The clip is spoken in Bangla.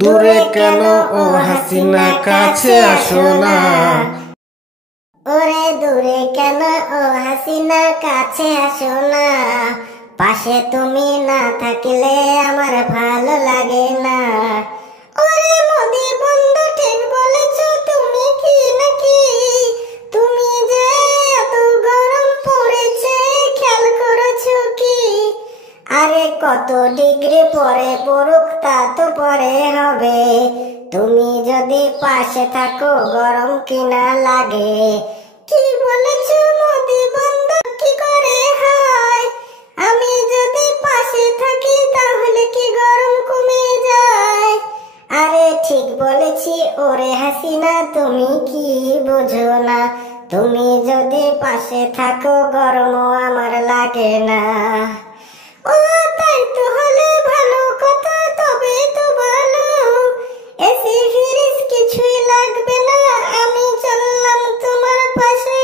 দূরে কেন ও হাসিনা, কাছে আসো না। ওরে দূরে কেন ও হাসিনা, কাছে আসো না। পাশে তুমি না থাকলে আমার ভালো লাগে না। ওরে মোদি বন্ধু ঠিক বলেছো তুমি, কি নাকি তুমি যে এত গরম পড়েছে খেয়াল করেছো কি? আরে কত ডিগ্রি পরে পড়ুক তা তো পরে হবে, তুমি যদি পাশে থাকো গরম কিনা লাগে। কি বলেছো মোদি বন্ধু, কি করে হয়? আমি যদি পাশে থাকি তাহলে কি গরম কমে যায়? আরে ঠিক বলেছি ওরে হাসিনা, তুমি কি বুঝো না? তুমি যদি পাশে থাকো গরমও আমার লাগে না। ও তাই তো হলে ভালো কথা, তবে তো ভালো এসি ফ্রিজ কিছুই লাগবে না, আমি চললাম তোমার পাশে।